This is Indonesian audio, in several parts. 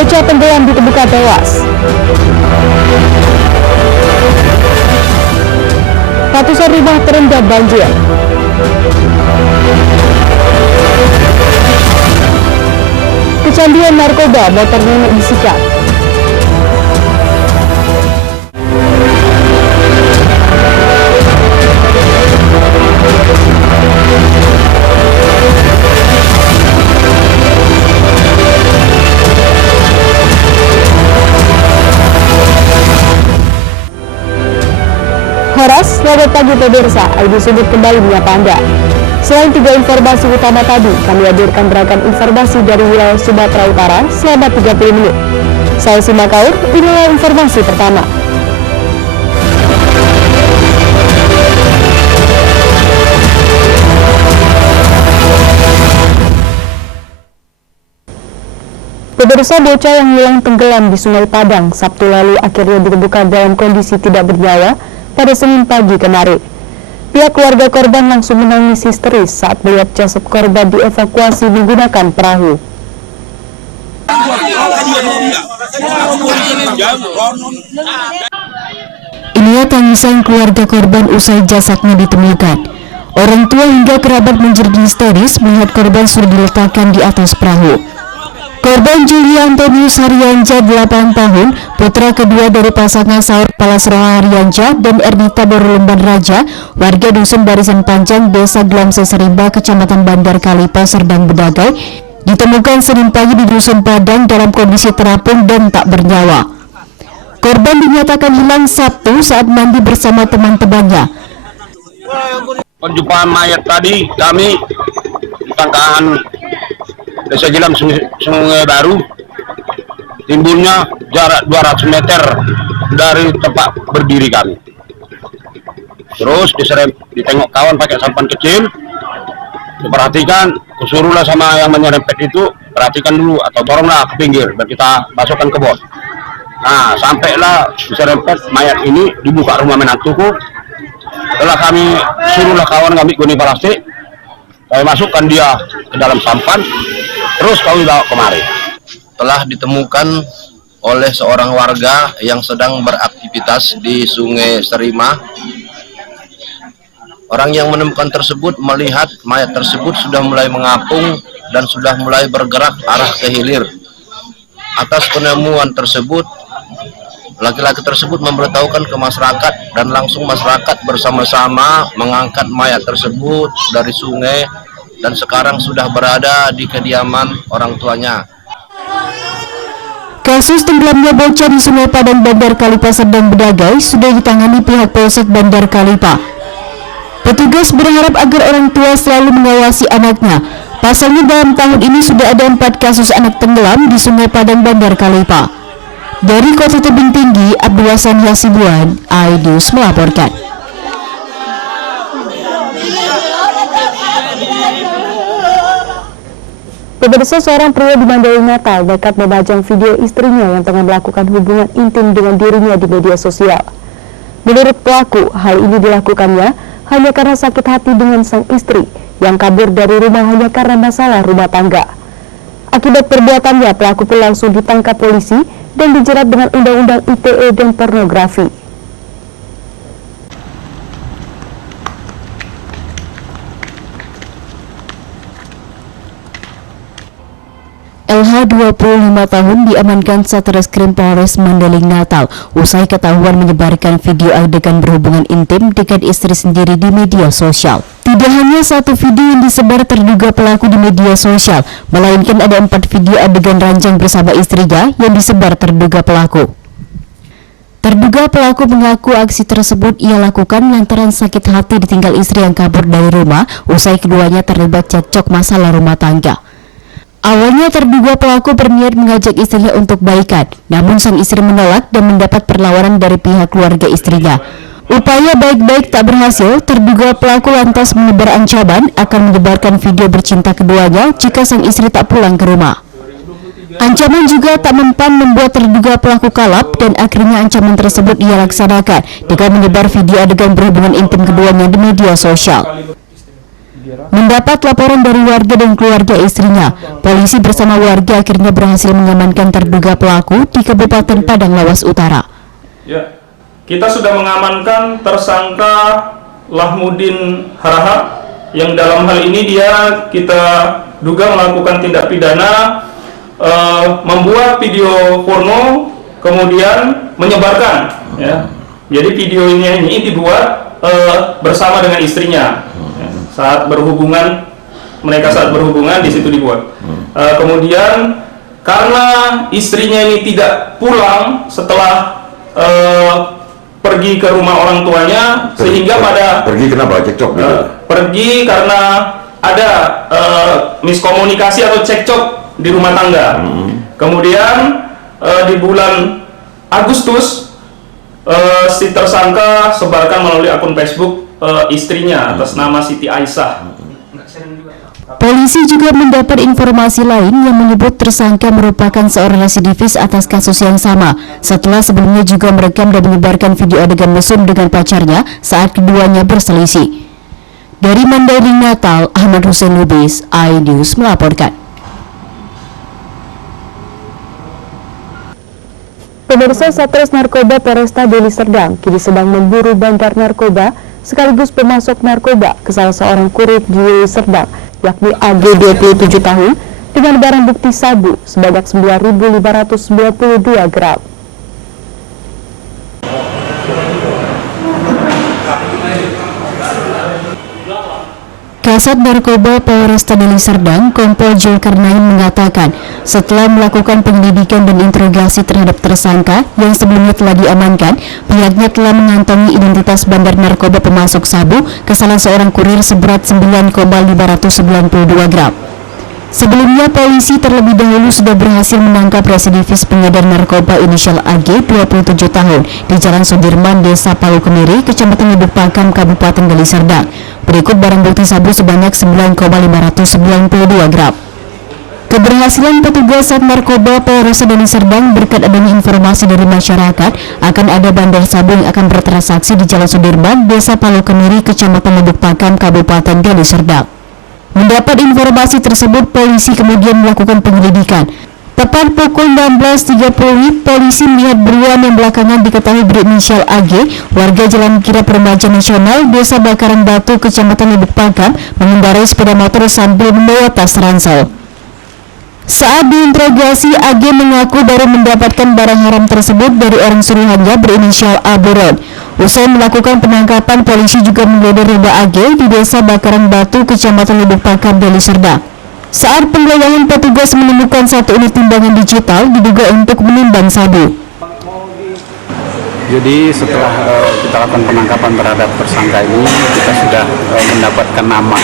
Bocah tenggelam ditemukan tewas. Ratusan rumah terendam banjir. Kecanduan narkoba, motor nenek disikat. Horas, selamat pagi pemirsa, Aidi Sudut kembali menyapa Anda. Selain 3 informasi utama tadi, kami hadirkan beragam informasi dari wilayah Sumatera Utara selama 30 menit. Saya Sima Kaur, inilah informasi pertama. Pemirsa, bocah yang hilang tenggelam di Sungai Padang Sabtu lalu akhirnya ditemukan dalam kondisi tidak bernyawa pada Senin pagi kemarin. Pihak keluarga korban langsung menangis histeris saat melihat jasad korban dievakuasi menggunakan perahu. Inilah tangisan keluarga korban usai jasadnya ditemukan. Orang tua hingga kerabat menjadi histeris melihat korban sudah diletakkan di atas perahu. Korban Julia Antonius Haryanja 8 tahun, putra kedua dari pasangan Saur Palasroha Haryanja dan Ernita Borlumban Raja, warga Dusun Barisan Panjang, Desa Glamse Serimba, Kecamatan Bandar Kalipa, Serdang Bedagai, ditemukan Senin pagi di Dusun Padang dalam kondisi terapung dan tak bernyawa. Korban dinyatakan hilang Sabtu saat mandi bersama teman-temannya. Penjumpaan mayat tadi kami di tangkahan Desa Jelam Sungai Baru, timbulnya jarak 200 meter dari tempat berdiri kami. Terus ditengok kawan pakai sampan kecil, diperhatikan, kusuruhlah sama yang menyerempet itu, perhatikan dulu atau doronglah ke pinggir dan kita masukkan ke bot. Nah, sampailah diserempet mayat ini dibuka rumah menantuku. Setelah kami suruhlah kawan kami guni plastik, kami masukkan dia ke dalam sampan. Terus kami bawa kemari. Telah ditemukan oleh seorang warga yang sedang beraktivitas di Sungai Serima. Orang yang menemukan tersebut melihat mayat tersebut sudah mulai mengapung dan sudah mulai bergerak arah ke hilir. Atas penemuan tersebut, laki-laki tersebut memberitahukan ke masyarakat dan langsung masyarakat bersama-sama mengangkat mayat tersebut dari sungai dan sekarang sudah berada di kediaman orang tuanya. Kasus tenggelamnya bocah di Sungai Padang Bandar Kalipa Serdang Bedagai sudah ditangani pihak Polsek Bandar Kalipa. Petugas berharap agar orang tua selalu mengawasi anaknya. Pasalnya dalam tahun ini sudah ada 4 kasus anak tenggelam di Sungai Padang Bandar Kalipa. Dari Kota Tebing Tinggi, Abdul Hasan Hasibuan, iNews melaporkan. Pemirsa, seorang pria di Mandailing Natal nekat memajang video istrinya yang tengah melakukan hubungan intim dengan dirinya di media sosial. Menurut pelaku, hal ini dilakukannya hanya karena sakit hati dengan sang istri yang kabur dari rumah hanya karena masalah rumah tangga. Akibat perbuatannya, pelaku pun langsung ditangkap polisi dan dijerat dengan Undang-Undang ITE dan pornografi. LH 25 tahun diamankan Satreskrim Polres Mandailing Natal usai ketahuan menyebarkan video adegan berhubungan intim dengan istri sendiri di media sosial. Tidak hanya satu video yang disebar terduga pelaku di media sosial, melainkan ada 4 video adegan ranjang bersama istrinya yang disebar terduga pelaku. Terduga pelaku mengaku aksi tersebut ia lakukan lantaran sakit hati ditinggal istri yang kabur dari rumah usai keduanya terlibat cekcok masalah rumah tangga. Awalnya terduga pelaku berniat mengajak istrinya untuk baikan, namun sang istri menolak dan mendapat perlawanan dari pihak keluarga istrinya. Upaya baik-baik tak berhasil, terduga pelaku lantas menebar ancaman akan menyebarkan video bercinta keduanya jika sang istri tak pulang ke rumah. Ancaman juga tak mempan membuat terduga pelaku kalap dan akhirnya ancaman tersebut ia laksanakan dengan menyebar video adegan berhubungan intim keduanya di media sosial. Mendapat laporan dari warga dan keluarga istrinya, polisi bersama warga akhirnya berhasil mengamankan terduga pelaku di Kabupaten Padang Lawas Utara. Ya, kita sudah mengamankan tersangka Lahmudin Haraha yang dalam hal ini kita duga melakukan tindak pidana membuat video porno kemudian menyebarkan. Ya. Jadi video ini dibuat bersama dengan istrinya. Mereka saat berhubungan di situ dibuat. Kemudian karena istrinya ini tidak pulang setelah pergi ke rumah orang tuanya, sehingga pergi kenapa cekcok gitu? Pergi karena ada miskomunikasi atau cekcok di rumah tangga. Kemudian di bulan Agustus si tersangka sebarkan melalui akun Facebook istrinya atas nama Siti Aisyah. Polisi juga mendapat informasi lain yang menyebut tersangka merupakan seorang residivis atas kasus yang sama setelah sebelumnya juga merekam dan menyebarkan video adegan mesum dengan pacarnya saat keduanya berselisih. Dari Mandailing Natal, Ahmad Hussein Lubis, iNews melaporkan. Pemirsa, Satres Narkoba Polresta Deli Serdang kini sedang memburu bandar narkoba sekaligus pemasok narkoba ke salah seorang kurir di Deli Serdang, yakni AG 27 tahun, dengan barang bukti sabu sebanyak 9.592 gram. Kasat Narkoba Polresta Deli Serdang, Kompol Zulkarnain mengatakan, setelah melakukan penyelidikan dan interogasi terhadap tersangka yang sebelumnya telah diamankan, pihaknya telah mengantongi identitas bandar narkoba pemasok sabu ke salah seorang kurir seberat 9,592 gram. Sebelumnya, polisi terlebih dahulu sudah berhasil menangkap residivis pengedar narkoba inisial AG 27 tahun di Jalan Sudirman, Desa Palu Kemiri, Kecamatan Lubuk Pakam, Kabupaten Deli Serdang. Berikut barang bukti sabu sebanyak 9,592 gram. Keberhasilan petugas Sat Narkoba Polresta Deli Serdang berkat adanya informasi dari masyarakat akan ada bandar sabu yang akan bertransaksi di Jalan Sudirman, Desa Palu Kemiri, Kecamatan Lubuk Pakam, Kabupaten Deli Serdang. Mendapat informasi tersebut, polisi kemudian melakukan penyelidikan. Tepat pukul 16.30, polisi melihat beruang yang belakangan diketahui berinisial AG, warga Jalan Kirap Remaja Nasional, Desa Bakaran Batu, Kecamatan Lubuk Pakam, mengendarai sepeda motor sambil membawa tas ransel. Saat diinterogasi, AG mengaku baru mendapatkan barang haram tersebut dari orang suruhannya berinisial Aburon. Usai melakukan penangkapan, polisi juga menggeledah rumah AG di Desa Bakaran Batu, Kecamatan Lubuk Pakam, Deli Serdang. Saat penggeledahan, petugas menemukan satu unit timbangan digital diduga untuk menimbang sabu. Jadi setelah kita lakukan penangkapan terhadap tersangka ini, kita sudah mendapatkan nama.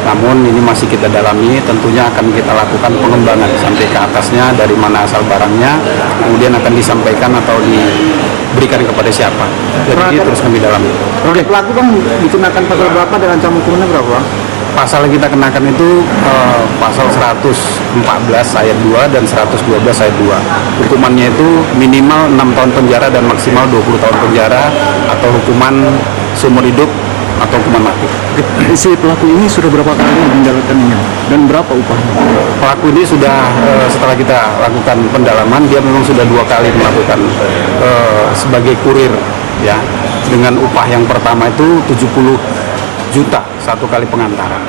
Namun ini masih kita dalami, tentunya akan kita lakukan pengembangan sampai ke atasnya, dari mana asal barangnya, kemudian akan disampaikan atau diberikan kepada siapa. Jadi terus kami dalami. Pelaku kan dikenakan pasal berapa dan ancaman hukumannya berapa? Pasal yang kita kenakan itu pasal 114 ayat 2 dan 112 ayat 2. Hukumannya itu minimal 6 tahun penjara dan maksimal 20 tahun penjara atau hukuman seumur hidup atau hukuman mati. Si pelaku ini sudah berapa kali menjalankannya dan berapa upahnya? Pelaku ini sudah setelah kita lakukan pendalaman, dia memang sudah 2 kali melakukan sebagai kurir, ya, dengan upah yang pertama itu 70 juta 1 kali pengantaran.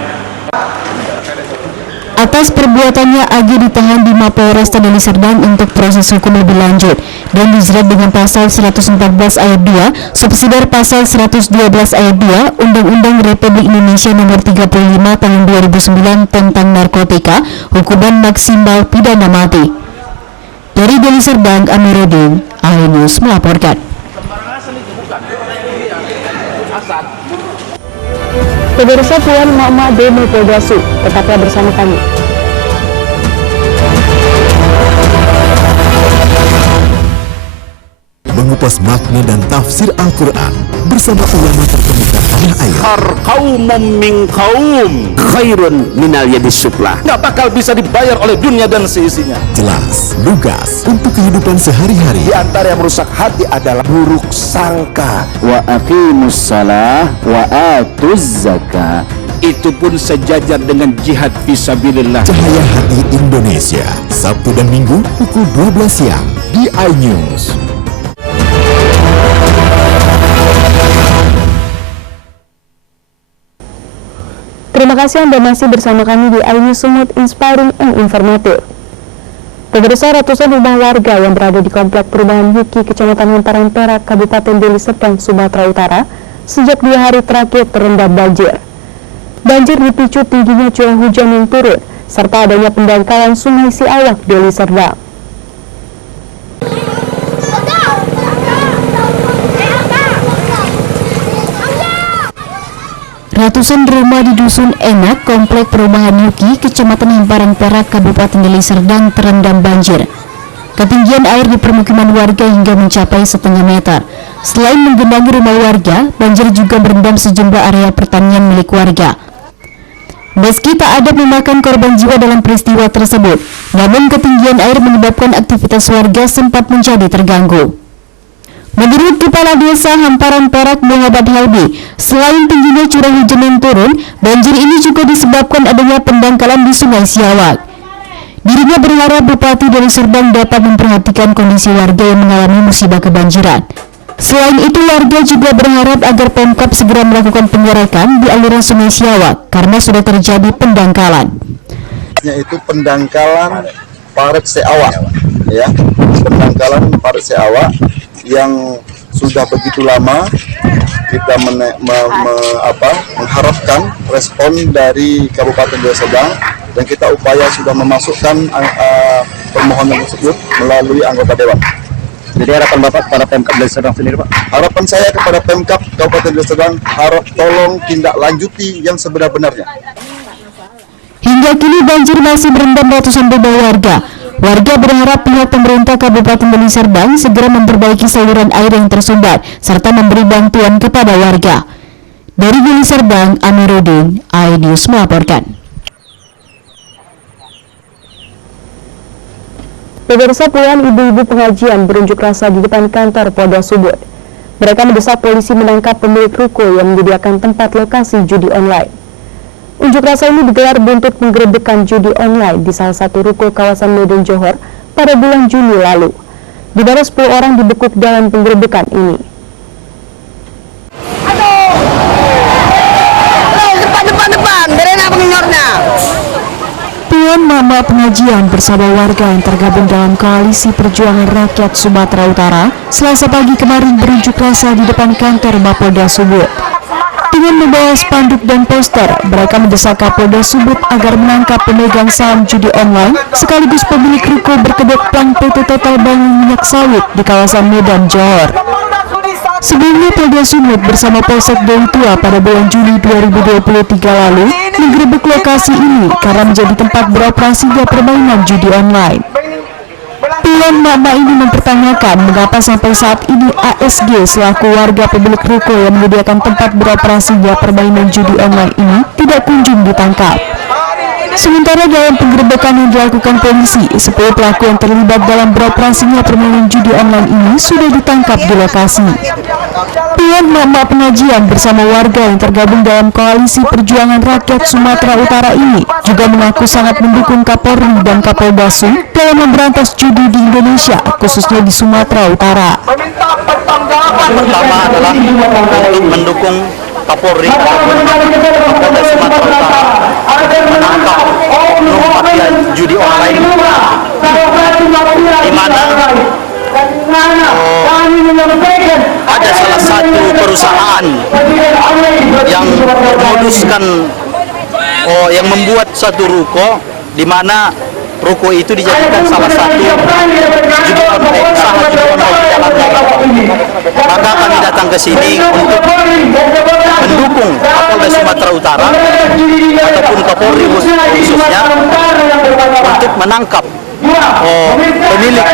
Atas perbuatannya, AG ditahan di Mapolresta Deli Serdang untuk proses hukum lebih lanjut dan dijerat dengan pasal 114 ayat 2, subsidiar pasal 112 ayat 2 Undang-Undang Republik Indonesia Nomor 35 Tahun 2009 tentang narkotika, hukuman maksimal pidana mati. Dari Deli Serdang, Amiruddin, iNews melaporkan. Pemirsa, Puan Mama Demo Poldasu, tetaplah bersama kami. Mengupas makna dan tafsir Al-Quran bersama ulama terkemuka tanah air. Qaumum min qaum khairun minal yadis suflah. Nggak bakal bisa dibayar oleh dunia dan seisinya. Jelas, lugas untuk kehidupan sehari-hari. Di antara yang merusak hati adalah buruk sangka. Wa aqimus salah wa atuz zakah. itu pun sejajar dengan jihad fisabilillah. Cahaya Hati Indonesia, Sabtu dan Minggu pukul 12 siang di iNews. Terima kasih Anda masih bersama kami di iNews Sumut Inspiring and Informative. Pemirsa, ratusan rumah warga yang berada di komplek perumahan Yuki, Kecamatan Hamparan Perak, Kabupaten Deli Serdang, Sumatera Utara, sejak 2 hari terakhir terendam banjir. Banjir dipicu tingginya curah hujan yang turun, serta adanya pendangkalan Sungai Siawak, Deli Serdang. Ratusan rumah di Dusun Enak, Komplek Perumahan Yuki, Kecamatan Hamparan Perak, Kabupaten Deli Serdang terendam banjir. Ketinggian air di permukiman warga hingga mencapai setengah meter. Selain menggenangi rumah warga, banjir juga merendam sejumlah area pertanian milik warga. Meski tak ada memakan korban jiwa dalam peristiwa tersebut, namun ketinggian air menyebabkan aktivitas warga sempat menjadi terganggu. Menurut Kepala Desa Hamparan Perak Muhammad Halbi, selain tingginya curah hujan yang turun, banjir ini juga disebabkan adanya pendangkalan di Sungai Siawak. Dirinya berharap Bupati Deli Serdang dapat memperhatikan kondisi warga yang mengalami musibah kebanjiran. Selain itu, warga juga berharap agar Pemkab segera melakukan pengerekan di aliran Sungai Siawak karena sudah terjadi pendangkalan. Yaitu pendangkalan Paret Siawak, ya, pendangkalan Paret Siawak yang sudah begitu lama. Kita mengharapkan respon dari Kabupaten Deli Serdang, dan kita upaya sudah memasukkan permohonan tersebut melalui anggota Dewan. Jadi harapan Bapak kepada Pemkab Deli Serdang sendiri, Pak? Harapan saya kepada Pemkab Kabupaten Deli Serdang, harap tolong tindak lanjuti yang sebenar-benarnya. Hingga kini banjir masih merendam ratusan rumah warga. Warga berharap pihak pemerintah Kabupaten Deli Serdang segera memperbaiki saluran air yang tersumbat serta memberi bantuan kepada warga. Dari Deli Serdang, Amiruddin, iNews melaporkan. Pemirsa, puluhan ibu-ibu pengajian berunjuk rasa di depan kantor Polda Sumut. Mereka mendesak polisi menangkap pemilik ruko yang menyediakan tempat lokasi judi online. Unjuk rasa ini digelar buntut penggerebekan judi online di salah satu ruko kawasan Medan Johor pada bulan Juni lalu, di mana 10 orang dibekuk dalam penggerebekan ini. Puluhan mama pengajian bersama warga yang tergabung dalam Koalisi Perjuangan Rakyat Sumatera Utara Selasa pagi kemarin berunjuk rasa di depan kantor Mapolda Sumut. Dengan membawa spanduk dan poster, mereka mendesak Kapolda Sumut agar menangkap pemegang saham judi online sekaligus pemilik ruko berkedok plang PT Total Bangun Minyak Sawit di kawasan Medan Johor. Sebelumnya Polda Sumut bersama Polsek Deli Tua pada bulan Juli 2023 lalu menggerebek lokasi ini karena menjadi tempat beroperasinya permainan judi online. Puluhan mama ini mempertanyakan mengapa sampai saat ini ASG selaku warga pemilik ruko yang menyediakan tempat beroperasinya permainan judi online ini tidak kunjung ditangkap. Sementara dalam penggerebekan yang dilakukan polisi, 10 pelaku yang terlibat dalam beroperasinya permainan judi online ini sudah ditangkap di lokasi. Puluhan mama pengajian bersama warga yang tergabung dalam Koalisi Perjuangan Rakyat Sumatera Utara ini juga mengaku sangat mendukung Kapolri dan Kapolda Sum dalam memberantas judi di Indonesia, khususnya di Sumatera Utara. Pertama adalah untuk mendukung Kapolri ataupun Kapolda Sumatera Utara menangkap oknum mafia judi online di mana ada salah satu perusahaan yang bermoduskan yang membuat satu ruko di mana ruko itu dijadikan salah satu judi online, usaha judi online di dalamnya. Maka kami datang ke sini untuk mendukung Kapolda Sumatera Utara ataupun Kapolri khususnya untuk menangkap pemilik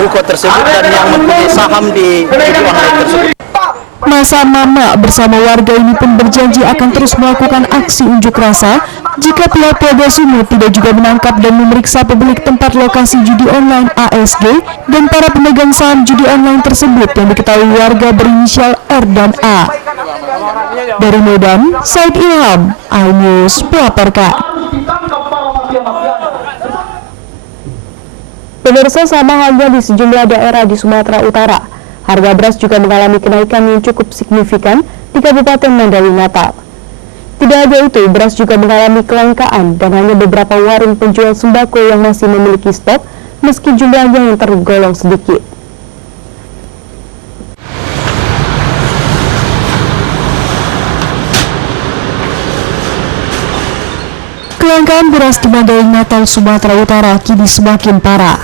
ruko tersebut dan yang mempunyai saham di judi online tersebut. Masa mama bersama warga ini pun berjanji akan terus melakukan aksi unjuk rasa jika pihak Polda Sumut tidak juga menangkap dan memeriksa pemilik tempat lokasi judi online ASG dan para pemegang saham judi online tersebut yang diketahui warga berinisial R dan A. Dari Medan, Said Ilham, iNews melaporkan. Pemirsa, sama halnya di sejumlah daerah di Sumatera Utara, harga beras juga mengalami kenaikan yang cukup signifikan di Kabupaten Mandailing Natal. Tidak hanya itu, beras juga mengalami kelangkaan dan hanya beberapa warung penjual sembako yang masih memiliki stok meski jumlahnya yang tergolong sedikit. Kelangkaan beras di Mandailing Natal, Sumatera Utara kini semakin parah.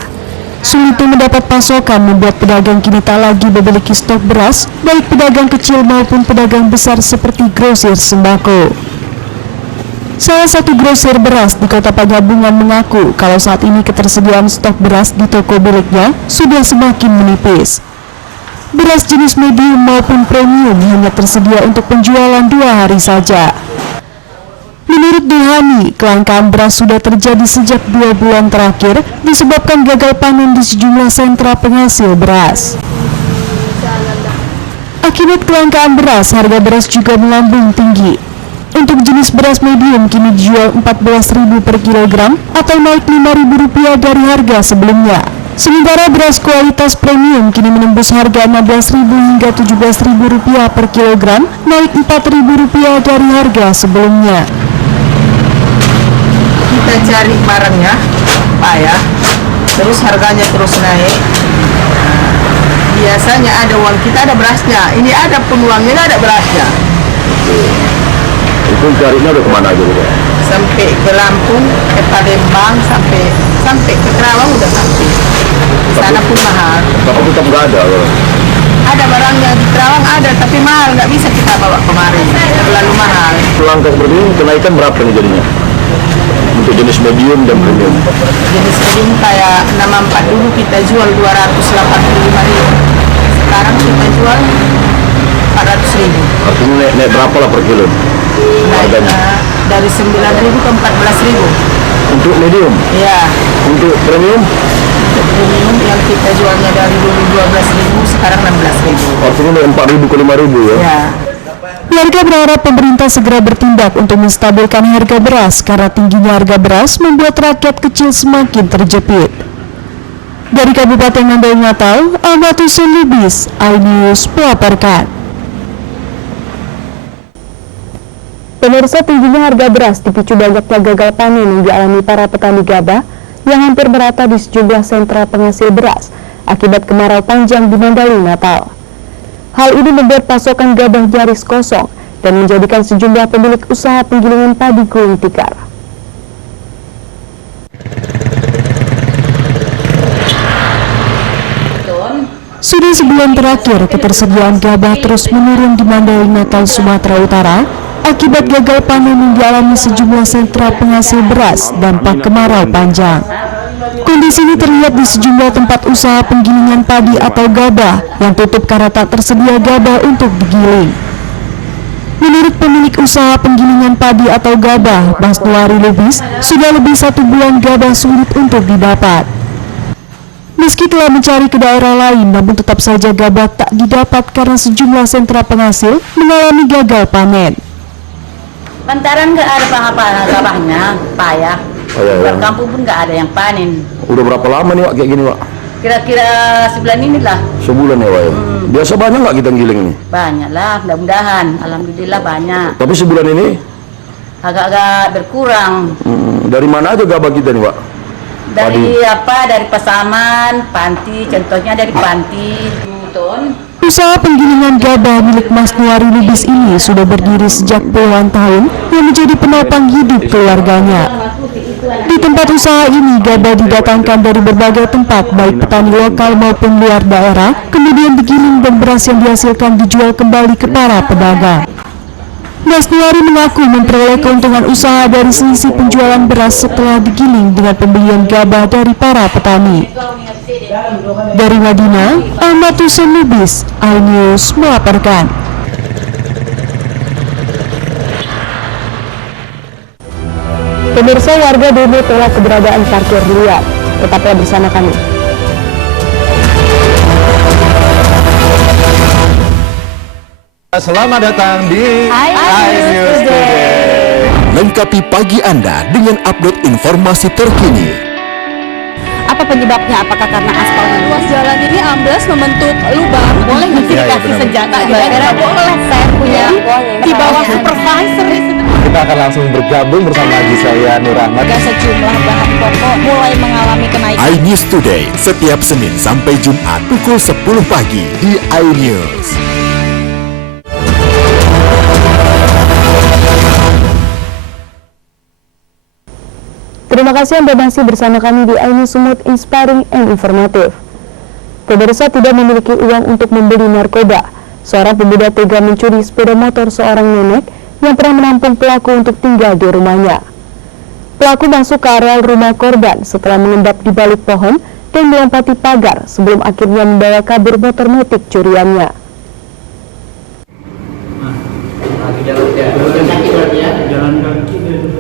Sulitnya mendapat pasokan membuat pedagang kini tak lagi memiliki stok beras, baik pedagang kecil maupun pedagang besar seperti grosir sembako. Salah satu grosir beras di Kota Pagabungan mengaku kalau saat ini ketersediaan stok beras di toko miliknya sudah semakin menipis. Beras jenis medium maupun premium hanya tersedia untuk penjualan 2 hari saja. Menurut Duhani, kelangkaan beras sudah terjadi sejak 2 bulan terakhir disebabkan gagal panen di sejumlah sentra penghasil beras. Akibat kelangkaan beras, harga beras juga melambung tinggi. Untuk jenis beras medium kini dijual Rp14.000 per kilogram atau naik Rp5.000 dari harga sebelumnya. Sementara beras kualitas premium kini menembus harga Rp16.000 hingga Rp17.000 per kilogram, naik Rp4.000 dari harga sebelumnya. Kita cari barangnya, payah, terus harganya terus naik. Biasanya ada uang kita, ada berasnya. Ini ada pun uangnya, ada berasnya. Itu carinya udah kemana aja gitu? Sampai ke Lampung, ke Palembang, sampai ke Kerawang udah sampai. Di sana pun mahal. Tapi tetap nggak ada loh. Ada barangnya di Kerawang ada, tapi mahal, nggak bisa kita bawa kemari. Terlalu mahal. Langkah seperti ini kenaikan berapa nih jadinya? Untuk jenis medium dan premium. Jenis medium kayak 64 dulu kita jual 285.000. Sekarang kita jual 400.000. Artinya naik berapa lah per kilo? Harganya? Dari 9.000 ke 14.000. Untuk medium? Iya. Untuk premium? Untuk premium yang kita jualnya dari dulu 12.000, sekarang 16.000. Artinya naik 4.000 ke 5.000 ya? Iya. Warga berharap pemerintah segera bertindak untuk menstabilkan harga beras karena tingginya harga beras membuat rakyat kecil semakin terjepit. Dari Kabupaten Mandailing Natal, Ahmad Hussein Lubis, iNews melaporkan. Pemirsa, tingginya harga beras dipicu banyaknya gagal panen yang dialami para petani gabah yang hampir merata di sejumlah sentra penghasil beras akibat kemarau panjang di Mandailing Natal. Hal ini membuat pasokan gabah nyaris kosong dan menjadikan sejumlah pemilik usaha penggilingan padi gulung tikar. Sudah sebulan terakhir, ketersediaan gabah terus menurun di Mandailing Natal, Sumatera Utara akibat gagal panen yang dialami sejumlah sentra penghasil beras dampak kemarau panjang. Kondisi ini terlihat di sejumlah tempat usaha penggilingan padi atau gabah yang tutup karena tak tersedia gabah untuk digiling. Menurut pemilik usaha penggilingan padi atau gabah, Mas Nuari Lubis, sudah lebih 1 bulan gabah sulit untuk didapat. Meski telah mencari ke daerah lain, namun tetap saja gabah tak didapat karena sejumlah sentra penghasil mengalami gagal panen. Lantaran nggak ada apa-apa gabahnya, payah. Luar kampung pun nggak ada yang panen. Udah berapa lama nih Wak kayak gini Wak? Kira-kira sebulan inilah. Sebulan ya Wak ya? Biasa banyak nggak kita giling ini? Banyak lah, mudah-mudahan. Alhamdulillah banyak. Tapi sebulan ini? Agak-agak berkurang. Dari mana aja gabah kita nih Wak? Dari apa? Dari Pasaman, Panti, contohnya dari Panti. Usaha penggilingan gabah milik Mas Nuari Lubis ini sudah berdiri sejak puluhan tahun yang menjadi penopang hidup keluarganya. Di tempat usaha ini, gabah didatangkan dari berbagai tempat, baik petani lokal maupun luar daerah, kemudian digiling dan beras yang dihasilkan dijual kembali ke para pedagang. Mas Nuari mengaku memperoleh keuntungan usaha dari selisih penjualan beras setelah digiling dengan pembelian gabah dari para petani. Dari Madinah, Ahmad Hussein Lubis, iNews melaporkan. Pemirsa, warga demo tolak keberadaan parkir liar. Tetaplah bersama kami. Selamat datang di iNews Today. Lengkapi pagi Anda dengan update informasi terkini. Apa penyebabnya? Apakah karena aspal? Ruas jalan ini ambles membentuk lubang. Boleh nggak sih dikasih senjata? Kira-kira boleh. Saya punya di bawah supervisor. Kita akan langsung bergabung bersama Gisela Nur Ahmad. Sejumlah bahan pokok mulai mengalami kenaikan. iNews Today setiap Senin sampai Jumat pukul 10 pagi di iNews. Terima kasih Anda masih bersama kami di iNews Sumut Inspiring and Informatif. Pemirsa tidak memiliki uang untuk membeli narkoba. Seorang pemuda tega mencuri sepeda motor seorang nenek yang pernah menampung pelaku untuk tinggal di rumahnya. Pelaku masuk ke areal rumah korban setelah mengendap di balik pohon dan melompati pagar sebelum akhirnya membawa kabur motor metik curiannya.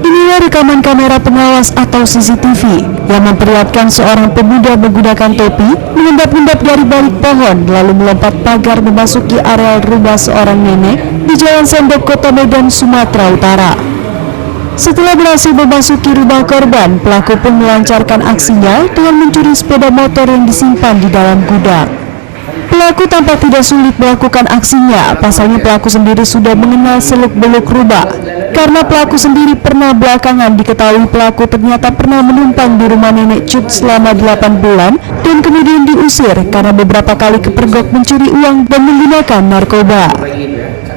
Inilah rekaman kamera pengawas atau CCTV yang memperlihatkan seorang pemuda menggunakan topi mengendap-endap dari balik pohon lalu melompat pagar memasuki areal rumah seorang nenek di Jalan Sendok, Kota Medan, Sumatera Utara. Setelah berhasil memasuki rumah korban, pelaku pun melancarkan aksinya dengan mencuri sepeda motor yang disimpan di dalam gudang. Pelaku tampak tidak sulit melakukan aksinya, pasalnya pelaku sendiri sudah mengenal seluk-beluk rumah. Karena pelaku sendiri pernah belakangan diketahui pelaku ternyata pernah menumpang di rumah nenek Cut selama 8 bulan dan kemudian diusir karena beberapa kali kepergok mencuri uang dan menggunakan narkoba.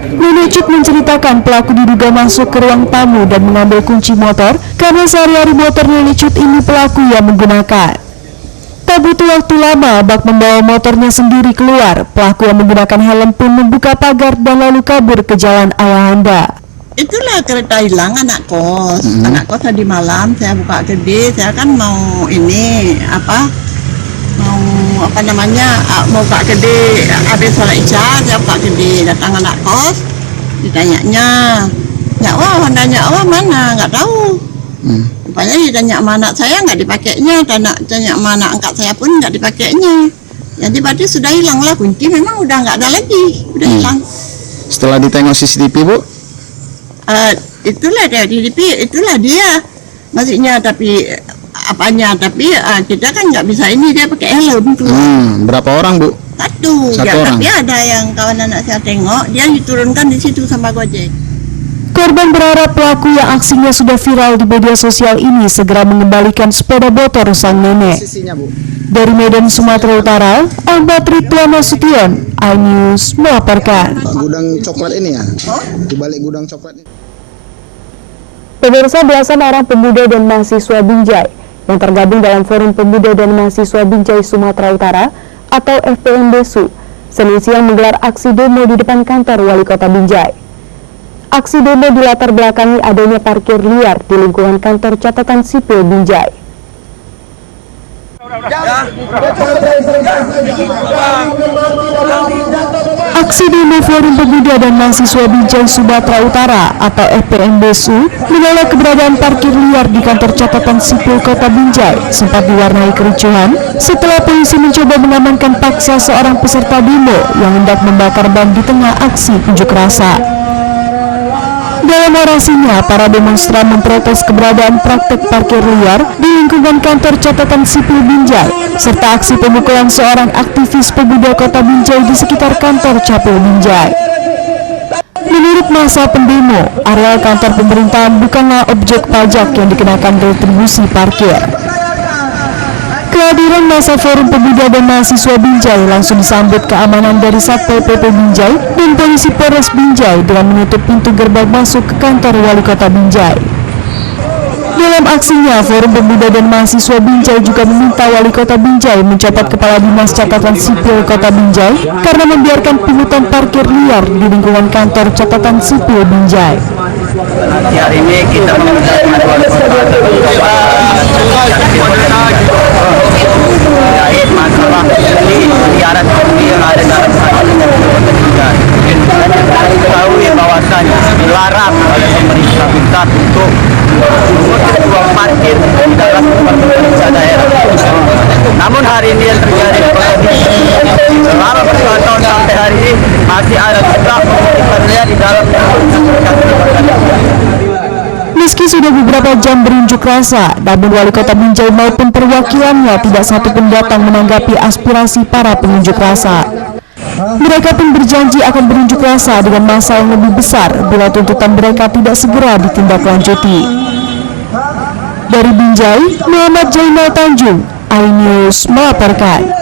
Nenek Cut menceritakan pelaku diduga masuk ke ruang tamu dan mengambil kunci motor karena sehari-hari motor Nenek Cut ini pelaku yang menggunakan. Tak butuh waktu lama, bak membawa motornya sendiri keluar. Pelaku yang menggunakan helm pun membuka pagar dan lalu kabur ke jalan Ayahanda. Itulah kereta hilang anak kos. Anak kos tadi malam saya buka gede, saya kan mau buka gede, habis sholat isya saya buka gede, datang anak kos, ditanyanya, Hondanya mana, nggak tahu. Rupanya ditanya sama anak saya nggak dipakainya, tanya sama anak angkat saya pun nggak dipakainya. Jadi berarti sudah hilang lah, kunci memang udah nggak ada lagi, udah hilang. Setelah ditengok CCTV, Bu? Itulah dia maksudnya, tapi kita kan nggak bisa ini, dia pakai helm tuh. Berapa orang, Bu? Satu ya, orang. tapi ada yang kawan anak saya tengok, dia diturunkan di situ sama Gojek. Korban berharap pelaku yang aksinya sudah viral di media sosial ini segera mengembalikan sepeda motor sang nenek. Dari Medan, Sumatera Utara, Ahmad Ridwan Nasution, iNews melaporkan. Gudang coklat ini ya? Di balik gudang coklat ini. Pemirsa, belasan orang pemuda dan mahasiswa Binjai yang tergabung dalam Forum Pemuda dan Mahasiswa Binjai Sumatera Utara atau FPMBSU Senin siang menggelar aksi demo di depan kantor Wali Kota Binjai. Aksi demo dilatar belakangi adanya parkir liar di lingkungan kantor catatan sipil Binjai. Aksi demo Forum Pemuda dan Mahasiswa Binjai Sumatera Utara atau FPMBSU menolak keberadaan parkir liar di kantor catatan sipil Kota Binjai sempat diwarnai kericuhan setelah polisi mencoba mengamankan paksa seorang peserta demo yang hendak membakar ban di tengah aksi unjuk rasa. Dalam orasinya, para demonstran memprotes keberadaan praktek parkir liar di lingkungan kantor catatan sipil Binjai, serta aksi pemukulan seorang aktivis pemuda Kota Binjai di sekitar kantor Capil Binjai. Menurut massa pendemo, areal kantor pemerintahan bukanlah objek pajak yang dikenakan retribusi parkir. Kehadiran massa Forum Pemuda dan Mahasiswa Binjai langsung disambut keamanan dari Satpol PP Binjai dan Polisi Polres Binjai dengan menutup pintu gerbang masuk ke kantor Wali Kota Binjai. Dalam aksinya, Forum Pemuda dan Mahasiswa Binjai juga meminta Wali Kota Binjai mencopot Kepala Dinas Catatan Sipil Kota Binjai karena membiarkan pungutan parkir liar di lingkungan kantor catatan sipil Binjai. Hari ini kita mengucapkan masalah liaran kopi yang ada dalam Binjai. Kita ketahui bahwasannya dilarang oleh pemerintah pusat untuk memungut parkir di dalam pemerintah daerah. Namun hari ini yang terjadi selama bertahun-tahun sampai hari hari ini masih ada juga terlihat di dalam. Meski sudah beberapa jam berunjuk rasa, namun Wali Kota Binjai maupun perwakilannya tidak satu pun datang menanggapi aspirasi para pengunjuk rasa. Mereka pun berjanji akan berunjuk rasa dengan massa yang lebih besar bila tuntutan mereka tidak segera ditindaklanjuti. Dari Binjai, Muhammad Jainal Tanjung, iNews melaporkan.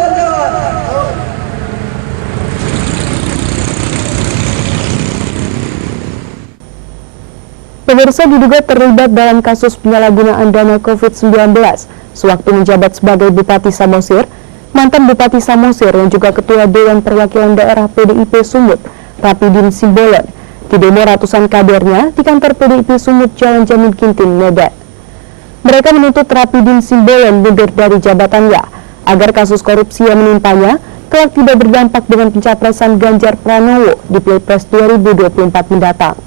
Pemirsa diduga terlibat dalam kasus penyalahgunaan dana COVID-19 sewaktu menjabat sebagai Bupati Samosir, mantan Bupati Samosir yang juga Ketua Dewan Perwakilan Daerah PDIP Sumut, Rapidin Simbolon, didemo ratusan kadernya di kantor PDIP Sumut Jalan Jamin Ginting, Medan. Mereka menuntut Rapidin Simbolon mundur dari jabatannya agar kasus korupsi yang menimpanya kelak tidak berdampak dengan pencapresan Ganjar Pranowo di Pilpres 2024 mendatang.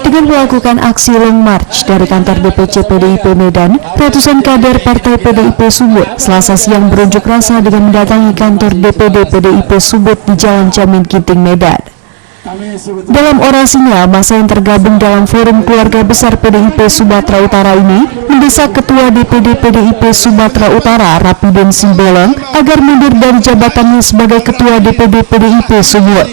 Dengan melakukan aksi long march dari kantor DPC PDIP Medan, ratusan kader Partai PDIP Sumut Selasa siang berunjuk rasa dengan mendatangi kantor DPD PDIP Sumut di Jalan Jamin Ginting, Medan. Dalam orasinya, massa yang tergabung dalam Forum Keluarga Besar PDIP Sumatera Utara ini mendesak Ketua DPD PDIP Sumatera Utara Rapidin Simbolon agar mundur dari jabatannya sebagai Ketua DPD PDIP Sumut.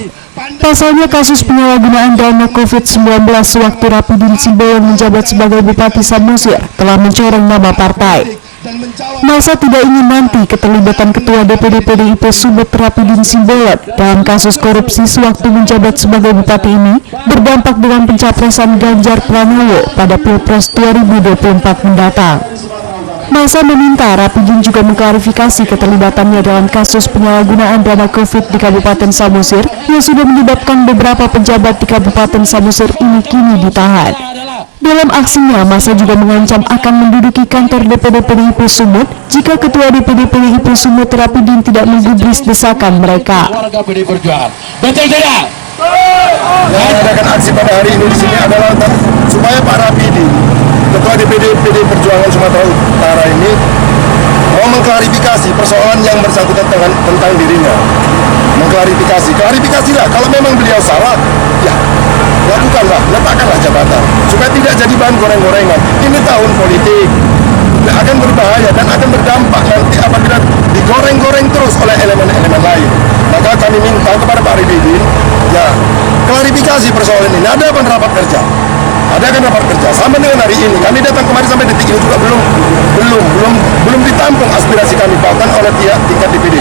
Pasalnya kasus penyalahgunaan dana COVID-19 sewaktu Rapidin Simbolon menjabat sebagai Bupati Samosir telah mencoreng nama partai. Masa tidak ingin nanti keterlibatan Ketua DPD PDIP Sumut Rapidin Simbolon dalam kasus korupsi sewaktu menjabat sebagai Bupati ini berdampak dengan pencapresan Ganjar Pranowo pada Pilpres 2024 mendatang. Masa meminta Rapidin juga mengklarifikasi keterlibatannya dalam kasus penyalahgunaan dana COVID di Kabupaten Samosir yang sudah menyebabkan beberapa pejabat di Kabupaten Samosir ini kini ditahan. Dalam aksinya, masa juga mengancam akan menduduki kantor DPD PDIP Sumut jika Ketua DPD PDIP Sumut Rapidin tidak menggubris desakan mereka. Betul tidak? Mengadakan aksi pada hari ini di sini adalah supaya Pak Rapidin, Ketua DPD PD Perjuangan Sumatera Utara ini mau mengklarifikasi persoalan yang bersangkutan tentang dirinya. Klarifikasilah. Kalau memang beliau salah, ya lakukanlah, letakkanlah jabatan supaya tidak jadi bahan goreng-gorengan. Ini tahun politik, akan berbahaya dan akan berdampak nanti apabila digoreng-goreng terus oleh elemen-elemen lain. Maka kami minta kepada Pak Rapidin, ya klarifikasi persoalan ini. Adakan rapat kerja. Sampai dengan hari ini kami datang kemarin sampai detik ini juga belum ditampung aspirasi kami bahkan oleh pihak tingkat DPD.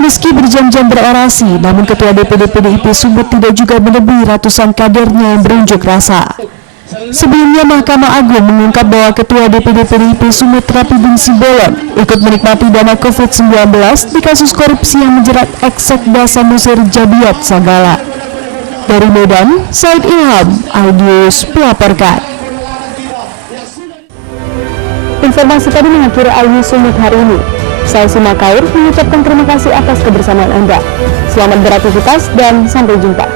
Meski berjam-jam berorasi, namun Ketua DPD PDIP Sumut tidak juga menebui ratusan kadernya yang berunjuk rasa. Sebelumnya Mahkamah Agung mengungkap bahwa Ketua DPD PDIP Sumut Rapidin Simbolon ikut menikmati dana COVID-19 di kasus korupsi yang menjerat Eksekda Samosir Jabiat Sagala. Dari Medan, Said Ilham, iNews melaporkan. Informasi tadi mengakhiri iNews Sumut hari ini. Saya Sima Kaur mengucapkan terima kasih atas kebersamaan Anda. Selamat beraktivitas dan sampai jumpa.